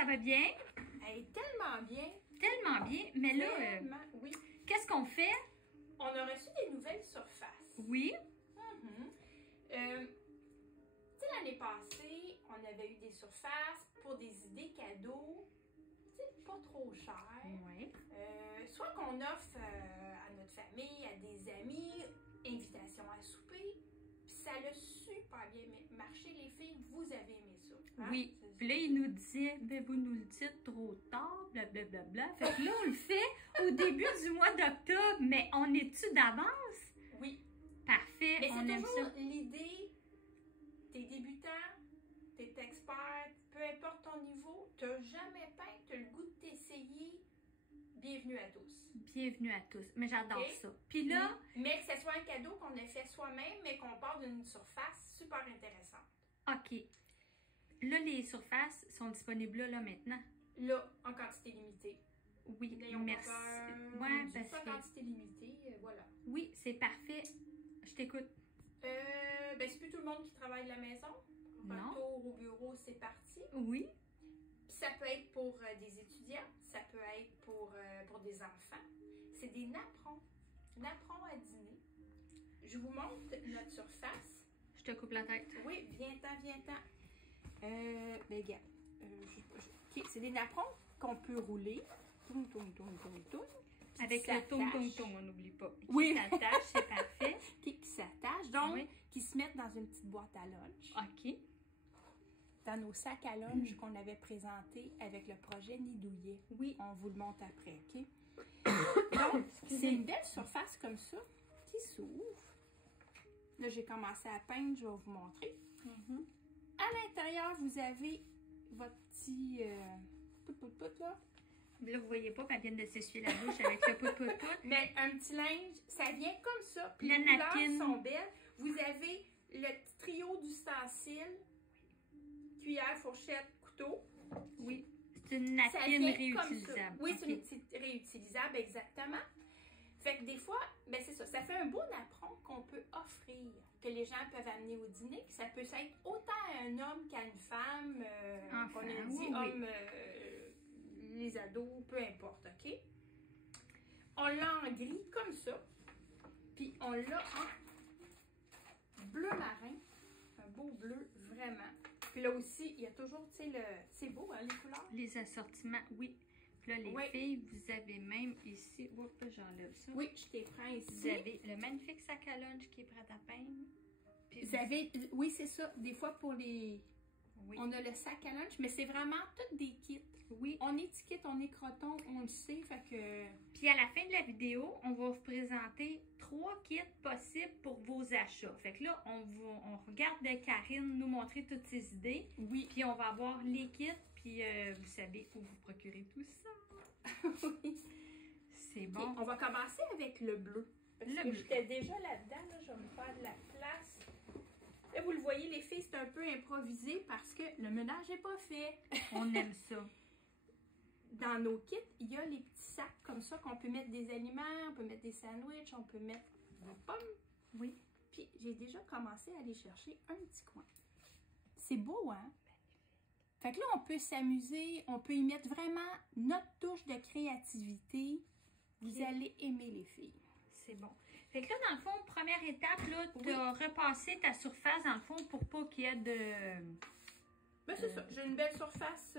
ça va bien? Elle est tellement bien. Tellement bien. Mais là, Oui. qu'est-ce qu'on fait? On a reçu des nouvelles surfaces. Oui. Tu sais, l'année passée, on avait eu des surfaces pour des idées cadeaux, tu sais, pas trop chères. Oui. Soit qu'on offre à notre famille, à des amis, invitation à souper. Puis ça a super bien marché, les filles. Vous avez aimé ça. Hein? Oui. Puis là, il nous disait, ben, vous nous le dites trop tard, blablabla. Fait que là, on le fait au début du mois d'octobre, mais on est-tu d'avance? Oui. Parfait. Mais on c'est aime toujours ça. l'idée, t'es débutant, t'es expert, peu importe ton niveau, t'as jamais peint, t'as le goût de t'essayer. Bienvenue à tous. Bienvenue à tous. Mais j'adore Ok. ça. Puis là, Mais que ce soit un cadeau qu'on a fait soi-même, mais qu'on part d'une surface super intéressante. OK. Là, les surfaces sont disponibles là maintenant. Là, en quantité limitée. Oui, N'ayons merci. pas peur. Ouais, C'est parce pas que... quantité limitée, voilà. Oui, c'est parfait. Je t'écoute. Ben, c'est plus tout le monde qui travaille de la maison. Non. Retour au bureau, c'est parti. Oui. Puis ça peut être pour des étudiants, ça peut être pour des enfants. C'est des napperons. Napperons à dîner. Je vous montre notre surface. Je te coupe la tête. Oui, viens-t'en, viens-t'en. Ben, gars, OK, c'est des napperons qu'on peut rouler. Toum, toum, toum, toum, toum. Avec le tong-tong-tong, on n'oublie pas. Oui. Qui s'attache, c'est parfait. Qui s'attachent, donc, Oui. qui se mettent dans une petite boîte à lunch. OK. Dans nos sacs à lunch qu'on avait présentés avec le projet Nidouillet. Oui. On vous le montre après, OK? Donc, c'est une belle surface comme ça qui s'ouvre. Là, j'ai commencé à peindre, je vais vous montrer. À l'intérieur, vous avez votre petit pout-pout-pout, là. Là, vous voyez pas, elle vient de s'essuyer la bouche avec le pout-pout-pout. Mais un petit linge, ça vient comme ça. Puis Le les couleurs napkin. sont belles. Vous avez le petit trio d'ustensiles. Cuillère, fourchette, couteau. Oui. C'est une Ça napkin vient comme ça. réutilisable. Oui, OK. c'est réutilisable, exactement. Fait que des fois, ben c'est ça. Ça fait un beau napperon qu'on peut offrir, que les gens peuvent amener au dîner. Puis ça peut être autant un homme qu'à une femme. Enfant, qu'on a dit oui, homme, les ados, peu importe, OK? On l'a en gris comme ça. Puis on l'a en bleu marin. Un beau bleu, vraiment. Puis là aussi, il y a toujours, tu sais, c'est beau, hein, les couleurs? Les assortiments, oui. Puis là, les Oui. filles, vous avez même ici... Oups, j'enlève ça. Oui, je t'ai prends ici. Vous avez le magnifique sac à lunch qui est prêt à peindre. Puis Vous avez, oui, c'est ça. Des fois, pour les... Oui. On a le sac à lunch, mais c'est vraiment tous des kits. Oui. On étiquette, on est croton, on le sait, fait que... Puis à la fin de la vidéo, on va vous présenter 3 kits possibles pour vos achats. Fait que là, on regarde Karine nous montrer toutes ses idées. Oui. Puis on va avoir les kits, puis vous savez où vous procurer tout ça. Oui. C'est OK, bon. on va commencer avec le bleu. Parce Le que bleu. j'étais déjà là-dedans, là, je vais me faire de la place. Là, vous le voyez, les filles, c'est un peu improvisé parce que le ménage n'est pas fait. On aime ça. Dans nos kits, il y a les petits sacs comme ça qu'on peut mettre des aliments, on peut mettre des sandwichs, on peut mettre des pommes. Oui. Puis j'ai déjà commencé à aller chercher un petit coin. C'est beau, hein? Fait que là, on peut s'amuser, on peut y mettre vraiment notre touche de créativité. Vous allez aimer les filles. C'est bon. Fait que là, dans le fond, première étape, là, tu as repassé ta surface, dans le fond, pour pas qu'il y ait de... Ben, c'est ça. J'ai une belle surface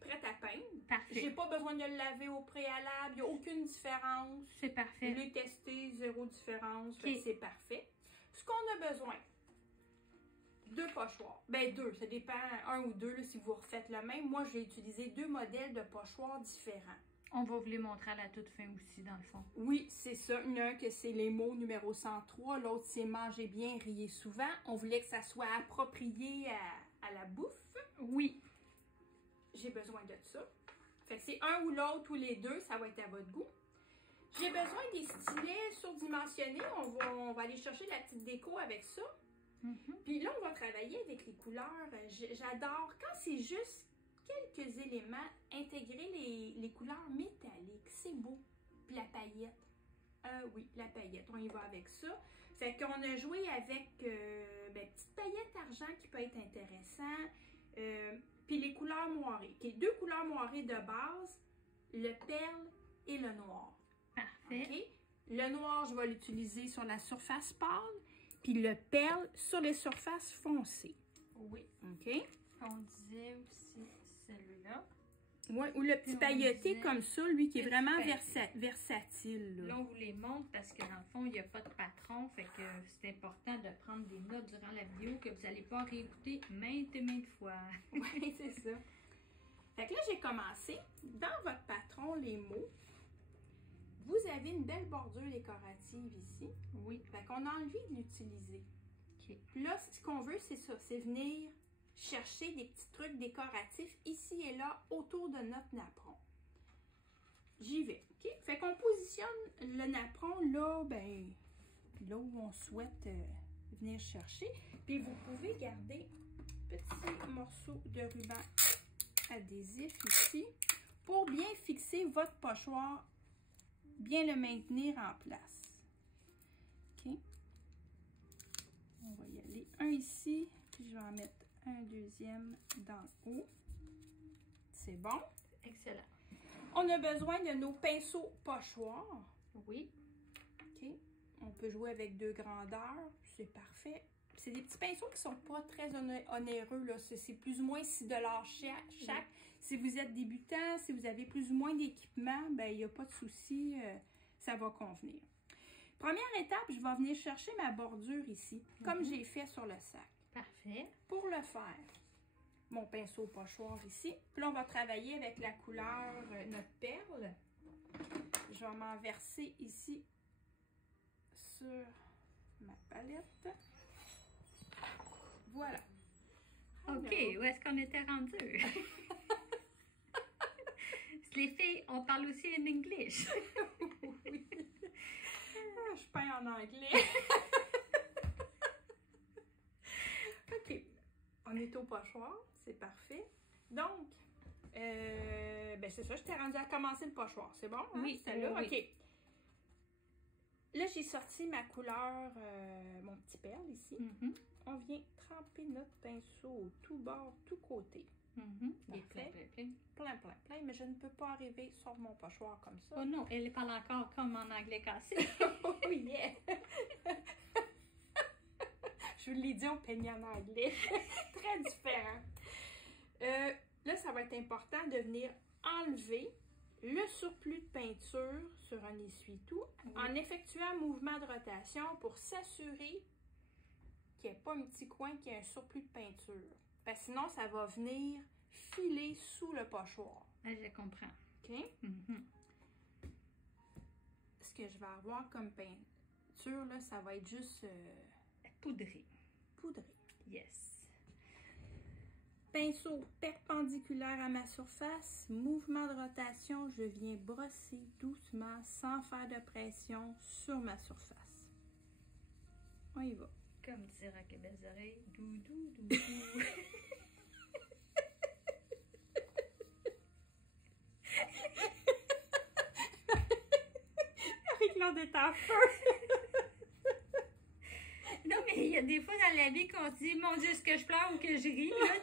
prête à peindre. Parfait. J'ai pas besoin de le laver au préalable. Il n'y a aucune différence. C'est Je parfait. l'ai testé, zéro différence. Ok. Fait que c'est parfait. Ce qu'on a besoin, 2 pochoirs. Ben 2, ça dépend, 1 ou 2 là, si vous refaites le même. Moi, j'ai utilisé 2 modèles de pochoirs différents. On va vous les montrer à la toute fin aussi, dans le fond. Oui, c'est ça. Il y en a un que c'est les mots numéro 103. L'autre, c'est manger bien, riez souvent. On voulait que ça soit approprié à la bouffe. Oui. J'ai besoin de ça. Fait que c'est un ou l'autre ou les deux, ça va être à votre goût. J'ai besoin des stylets surdimensionnés. On va aller chercher la petite déco avec ça. Puis là, on va travailler avec les couleurs. J'adore quand c'est juste quelques éléments, intégrer les couleurs métalliques. C'est beau. Puis la paillette. Oui, la paillette. On y va avec ça. Fait qu'on a joué avec petite paillette argent qui peut être intéressant. puis les couleurs moirées. OK, 2 couleurs moirées de base, le perle et le noir. Parfait. OK? Le noir, je vais l'utiliser sur la surface pâle, puis le perle sur les surfaces foncées. Oui. OK? On disait aussi celui-là. Oui, ou le petit Puis on pailleté disait comme ça, lui, qui est petit vraiment pailleté. versatile. Là. Là, on vous les montre parce que dans le fond, il n'y a pas de patron. Fait que c'est important de prendre des notes durant la vidéo que vous n'allez pas réécouter maintes et maintes fois. Oui, c'est ça. Fait que là, j'ai commencé. Dans votre patron, les mots, vous avez une belle bordure décorative ici. Oui. Fait qu'on a envie de l'utiliser. OK. Puis là, ce qu'on veut, c'est ça. C'est venir chercher des petits trucs décoratifs ici et là autour de notre napperon. J'y vais. OK? Fait qu'on positionne le napperon là, ben, là où on souhaite venir chercher. Puis vous pouvez garder un petit morceau de ruban adhésif ici pour bien fixer votre pochoir, bien le maintenir en place. OK? On va y aller un ici, puis je vais en mettre un deuxième dans le haut. C'est bon. Excellent. On a besoin de nos pinceaux pochoirs. Oui. OK? On peut jouer avec 2 grandeurs. C'est parfait. C'est des petits pinceaux qui ne sont pas très onéreux. C'est plus ou moins 6 $ chaque. Si vous êtes débutant, si vous avez plus ou moins d'équipement, ben il n'y a pas de souci. Ça va convenir. Première étape, je vais venir chercher ma bordure ici, comme j'ai fait sur le sac. Parfait. Pour le faire, mon pinceau pochoir ici. Puis là, on va travailler avec la couleur notre perle. Je vais m'en verser ici sur ma palette. Voilà. OK, où est-ce qu'on était rendu? Les filles, on parle aussi en English. Oui. Ah, je peins en anglais. OK. On est au pochoir. C'est parfait. Donc, ben c'est ça, je t'ai rendu à commencer le pochoir. C'est bon? Hein? Oui, C'est là? oui. OK. Là, j'ai sorti ma couleur, mon petit perle ici. On vient tremper notre pinceau tout bord, tout côté. Il est plein, Parfait. plein, plein. Plein, mais je ne peux pas arriver sur mon pochoir comme ça. Oh non, elle parle encore comme en anglais cassé. Oh yeah! Je vous l'ai dit, on peignait en anglais. Très différent. Là, ça va être important de venir enlever le surplus de peinture sur un essuie-tout en effectuant un mouvement de rotation pour s'assurer qu'il n'y ait pas un petit coin qui a un surplus de peinture. Parce que sinon, ça va venir filer sous le pochoir. Je comprends. OK? Ce que je vais avoir comme peinture, là, ça va être juste Poudré. poudré. Yes. Pinceau perpendiculaire à ma surface, mouvement de rotation, je viens brosser doucement sans faire de pression sur ma surface. On y va. Comme disait Rock et Belles Oreilles, doudou, doudou. Avec l'on est en feu. Non, mais il y a des fois dans la vie qu'on se dit, mon Dieu, est-ce que je pleure ou que je ris? Là,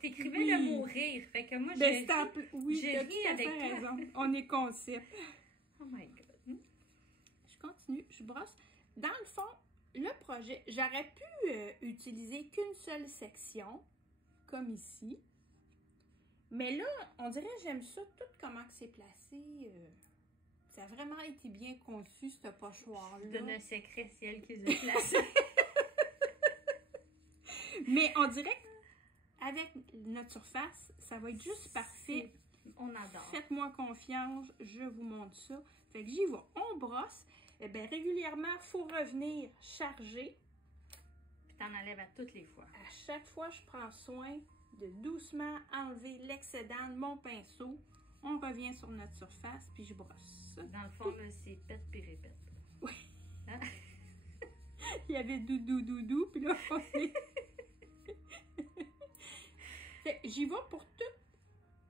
t'écrivais le mot rire. Fait que moi, Ben, je ris avec toi. raison. On est concept. Oh my God. Je continue, je brosse. Dans le fond, le projet, j'aurais pu utiliser qu'une seule section, comme ici. Mais là, on dirait que j'aime ça, tout comment c'est placé. Ça a vraiment été bien conçu, ce pochoir-là. Je donne un secret, c'est elle qui les a placés. Mais on dirait qu'avec notre surface, ça va être juste parfait. On adore. Faites-moi confiance, je vous montre ça. Fait que j'y vais. On brosse. Eh bien, régulièrement, il faut revenir charger. Puis t'en enlèves à toutes les fois. À chaque fois, je prends soin de doucement enlever l'excédent de mon pinceau. On revient sur notre surface, puis je brosse. Dans le fond, là, c'est pète puis répète. Oui. Hein? Il y avait doudou, doudou, puis là, on est... J'y vais pour tout.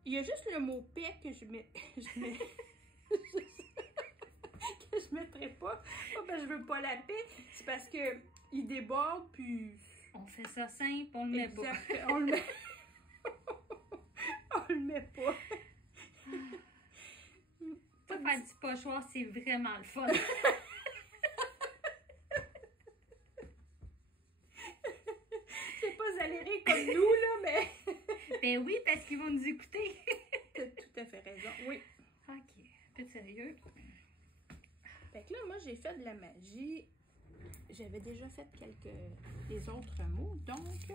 Il y a juste le mot paix que je mets... que je mettrai pas. Pas parce que je veux pas la paix, c'est parce que il déborde, puis... On fait ça simple, on le met pas. On le met... jamais pas. Pas faire du pochoir, c'est vraiment le fun. Je sais pas, vous allez rire comme nous, là, mais... Ben oui, parce qu'ils vont nous écouter. T'as tout à fait raison, oui. OK, un peu de sérieux. Fait que là, moi, j'ai fait de la magie. J'avais déjà fait des autres mots, donc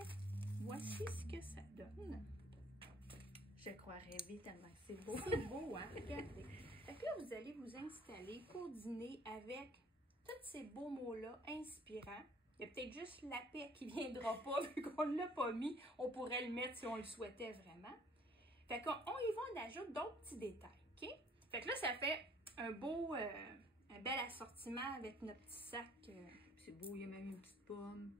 voici ce que ça donne. Je crois rêver tellement que c'est beau. C'est beau, hein? Regardez. Fait que là, vous allez vous installer pour dîner avec tous ces beaux mots-là inspirants. Il y a peut-être juste la paix qui ne viendra pas, vu qu'on ne l'a pas mis. On pourrait le mettre si on le souhaitait vraiment. Fait qu'on y va, on ajoute d'autres petits détails, OK? Fait que là, ça fait un beau, un bel assortiment avec notre petit sac. C'est beau, il y a même une petite pomme.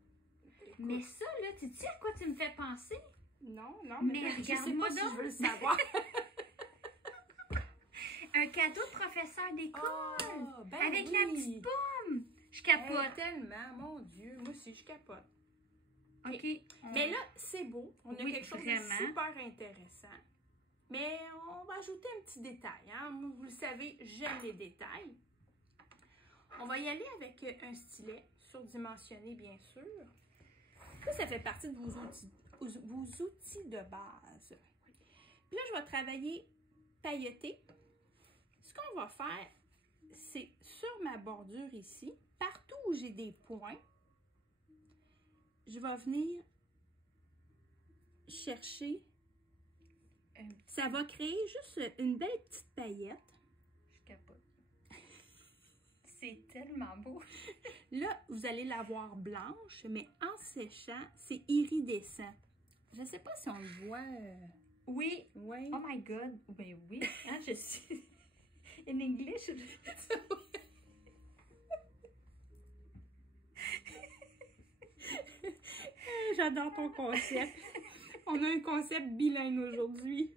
Mais ça, là, tu sais à quoi tu me fais penser? Non, non, mais je sais regarde-moi pas si donc. je veux le savoir. Un cadeau de professeur d'école. Oh, ben avec la petite pomme. Je capote. Tellement, mon Dieu. Moi aussi, je capote. OK. Mais là, c'est beau. On a Oui, quelque chose vraiment. de super intéressant. Mais on va ajouter un petit détail. Hein? Vous le savez, j'aime les détails. On va y aller avec un stylet surdimensionné, bien sûr. Ça fait partie de vos outils de base. Puis là, je vais travailler pailleté. Ce qu'on va faire, c'est sur ma bordure ici, partout où j'ai des points, je vais venir chercher. Ça va créer juste une belle petite paillette. Je capote. C'est tellement beau. Là, vous allez la voir blanche, mais en séchant, c'est iridescent. Je ne sais pas si on le voit. Oui. Ouais. Oh my God. Ben oui. Hein, je suis... In English. J'adore ton concept. On a un concept bilingue aujourd'hui.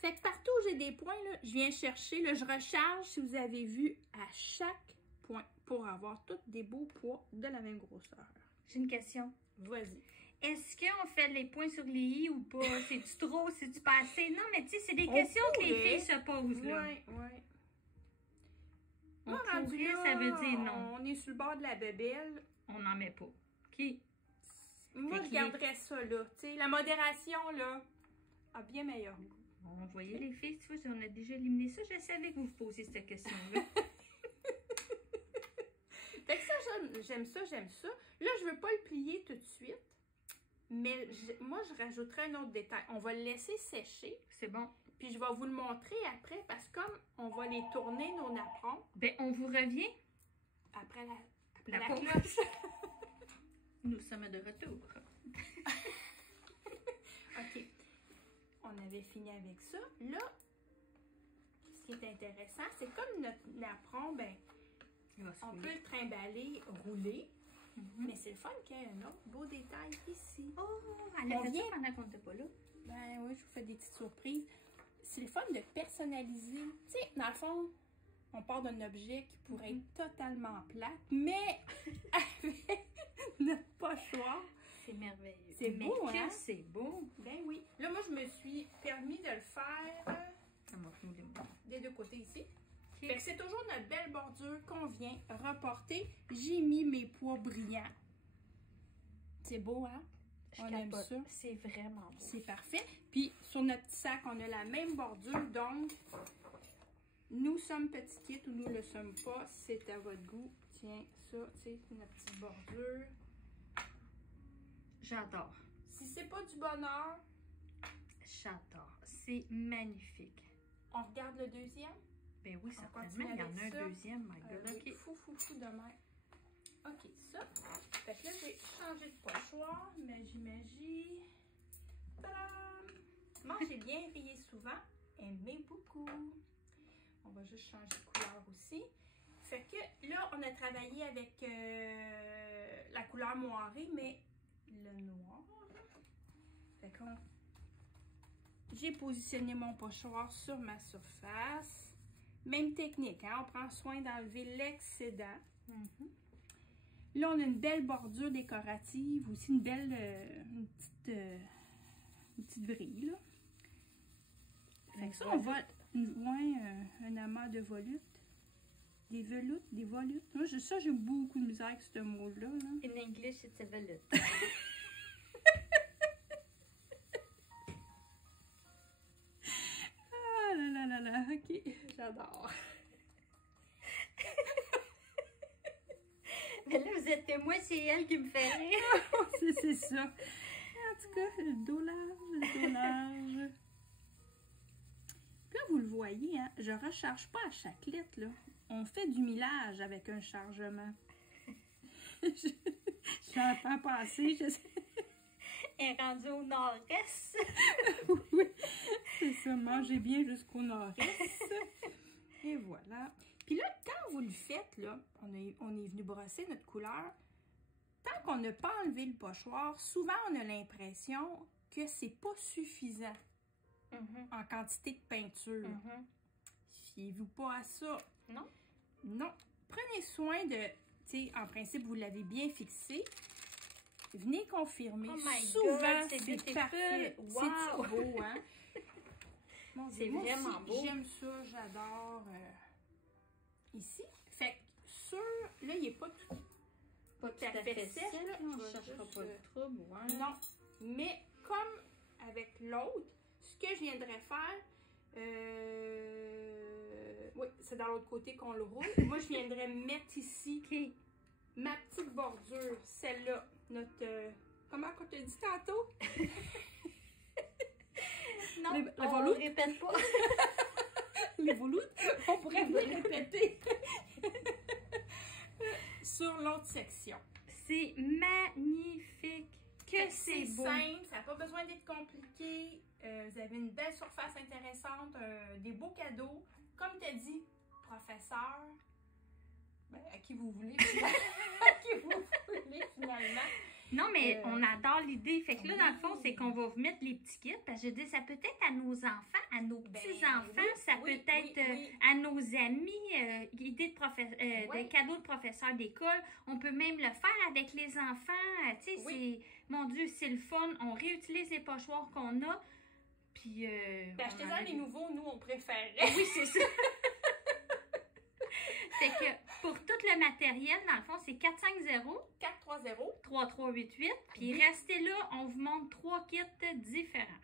Fait que partout où j'ai des points, là, je viens chercher, là, je recharge, si vous avez vu, à chaque point pour avoir tous des beaux poids de la même grosseur. J'ai une question. Vas-y. Est-ce qu'on fait les points sur les i ou pas? C'est-tu trop? C'est-tu pas assez? Non, mais tu sais, c'est des questions que les filles se posent, là. Oui, oui. On pourrait, ça veut dire non. On est sur le bord de la bébelle. On n'en met pas. OK? Moi, je garderais ça, là. Tu sais, la modération, là, a bien meilleur goût. Bon, vous voyez les filles, tu vois, on a déjà éliminé ça. Je savais que vous vous posiez cette question-là. Fait que ça, j'aime ça, j'aime ça. Là, je veux pas le plier tout de suite. Mais moi, je rajouterai un autre détail. On va le laisser sécher. C'est bon. Puis je vais vous le montrer après parce que comme on va les tourner, nos napperons. Ben, on vous revient. Après La la pause. cloche. Nous sommes de retour. OK. On avait fini avec ça. Là, ce qui est intéressant, c'est comme notre napperon, ben, on peut le trimballer, rouler. Mais c'est le fun qu'il y ait un autre beau détail ici. Oh, elle a fait ça pendant qu'on n'était pas là. Ben oui, je vous fais des petites surprises. C'est le fun de personnaliser. Tu sais, dans le fond, on part d'un objet qui pourrait être totalement plate, mais avec notre pochoir. C'est merveilleux. C'est beau, hein? C'est beau. Ben oui. Là, moi, je me suis permis de le faire Montre-nous les mots. des deux côtés ici. Okay. Fait que c'est toujours notre belle bordure qu'on vient reporter. J'ai mis mes pois brillants. C'est beau, hein? On aime ça. C'est vraiment beau. C'est parfait. Puis, sur notre petit sac, on a la même bordure. Donc, nous sommes petits kits ou nous ne le sommes pas. C'est à votre goût. Tiens, ça, c'est notre petite bordure. J'adore. Si c'est pas du bonheur, j'adore. C'est magnifique. On regarde le deuxième? Ben oui, certainement. Il y en a un deuxième, my God. OK. Fou demain. OK, ça. Fait que là, j'ai changé de pochoir. Magie. Tadam! Mangez bien, riez souvent. Aimez beaucoup. On va juste changer de couleur aussi. Fait que là, on a travaillé avec la couleur moirée, mais le noir. Fait qu'on... J'ai positionné mon pochoir sur ma surface. Même technique, hein? On prend soin d'enlever l'excédent. Là, on a une belle bordure décorative, aussi une belle, une petite vrille, là. Fait que ça, on va un amas de volutes. Des veloutes, des volutes. Moi, ça, j'ai beaucoup de misère avec ce mot-là. Là. In English, it's a volute. Ah là là là là, ok, j'adore. Mais là, vous êtes témoin, c'est elle qui me fait rire. C'est ça. En tout cas, le dos large. Puis là, vous le voyez, hein, je ne recharge pas à chaque lettre, là. On fait du millage avec un chargement. J'entends passer, je sais. Elle est rendue au nord-est. Oui, c'est ça, mangez bien jusqu'au nord-est. Et voilà. Puis là, quand vous le faites, là, on est venu brosser notre couleur. Tant qu'on n'a pas enlevé le pochoir, souvent on a l'impression que c'est pas suffisant en quantité de peinture. Fiez-vous pas à ça. Non? Non. Prenez soin de, tu sais, en principe, vous l'avez bien fixé. Venez confirmer. Oh my souvent, God, c'est c'est parfait. beautiful. C'est Wow. beau, hein? C'est Moi vraiment aussi, beau. J'aime ça, j'adore. Ici. Fait que sur, là, il n'est pas tout à fait sec. Là. On Je ne vais cherchera juste, pas de trouble. Ouais. non. Mais comme avec l'autre, ce que je viendrais faire, oui, c'est dans l'autre côté qu'on le roule. Moi, je viendrais mettre ici ma petite bordure, celle-là, notre... comment qu'on te dit tantôt? Non, les on volutes? répète pas. Les volutes, on pourrait les répéter sur l'autre section. C'est magnifique. Que c'est beau. Simple, ça n'a pas besoin d'être compliqué. Vous avez une belle surface intéressante, des beaux cadeaux. Comme tu as dit, professeur, ben, à qui vous voulez, à qui vous voulez finalement. Non, mais on adore l'idée. Fait que là, dans le fond, c'est qu'on va vous mettre les petits kits. Parce que je dis, ça peut être à nos enfants, à nos petits-enfants, ça peut être à nos amis, idée de, de cadeaux de professeurs d'école. On peut même le faire avec les enfants. Tu sais, c'est, mon Dieu, c'est le fun. On réutilise les pochoirs qu'on a. Puis, achetez-en les nouveaux, nous, on préférerait. Oui, c'est ça. Fait que pour tout le matériel, dans le fond, c'est 450-430-3388. Puis restez là, on vous montre 3 kits différents.